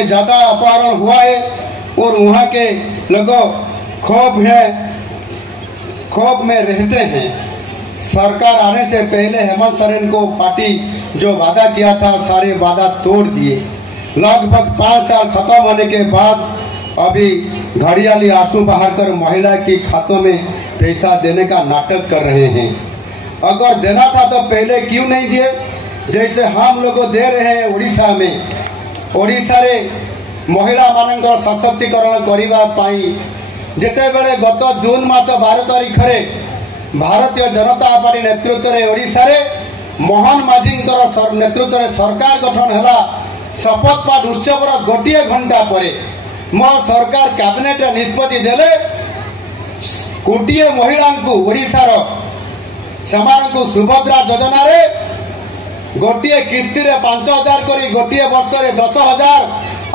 के ज्यादा अपहरण हुआ है और वहाँ के लोग खौफ में रहते हैं। सरकार आने से पहले हेमंत सोरेन को पार्टी जो वादा किया था सारे वादा तोड़ दिए। लगभग 5 साल खत्म होने के बाद अभी घड़ियाली आंसू बहाकर महिला की खातों में पैसा देने का नाटक कर रहे हैं। अगर देना था तो पहले क्यों नहीं दिए? जैसे हम लोग दे रहे हैं उड़ीसा में। ओडिशा रे महिला मानकर सशक्तिकरण करबा पाई जेतेबेले गत जून मास 12 तारिख रे भारतीय जनता पार्टी नेतृत्व रे ओडिशा रे मोहन माझी नेतृत्व रे सरकार गठन हैला। शपथ पाठ उत्सव गोटे घंटा पर मो सरकार कैबिनेट निष्पत्ति देले कोटिए महिला को ओडिशा रो सेमानकु सुभद्रा योजना रे गोटे किस्ती रे 5,000 करी गोटे वर्ष रे 10,000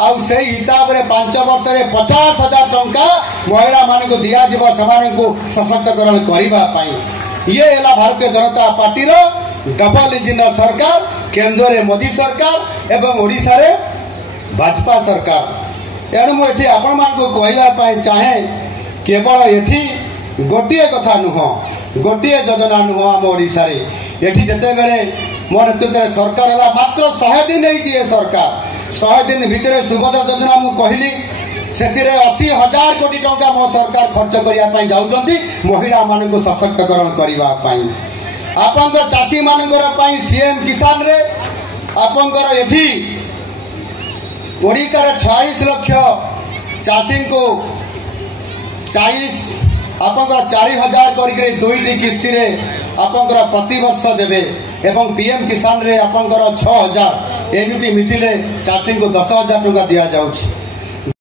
आउ से हिसाब रे 5 वर्ष रे 50,000 टंका महिला मान को दिया जीव सेमानकु सशक्तिकरण करबा पाई। ये हैला भारतीय जनता पार्टी रो डबल इंजिन सरकार। केंद्र रे मोदी सरकार एवं ओडिशा रे भाजपा सरकार। एणु मु एठी आपण मान को कहबा पाई चाहे केवल एठी गोटे कथा नुह गोटे योजना नुह आम ओडिशा रे एठी जते बेले मो नेतृत्व सरकार है मात्र 100 दिन है सरकार 100 दिन भितर सुभद्रा योजना मु कहली से 80,000 कोटी टंका मो सरकार खर्च करने जाऊँगी महिला मान को सशक्तिकरण करने। आपंकर चाषी मानकर सीएम किसान रे आपंकर एठी ओडिशा रे 46 लाख चाषी को 40 आपंकर 4,000 करके 2टी किस्ती रे आपंकर प्रति वर्ष देवे एवं पीएम किसान रे आपंकर 6,000 एमती मिसिले चाषी को 10,000 टंका दिया जाउछि।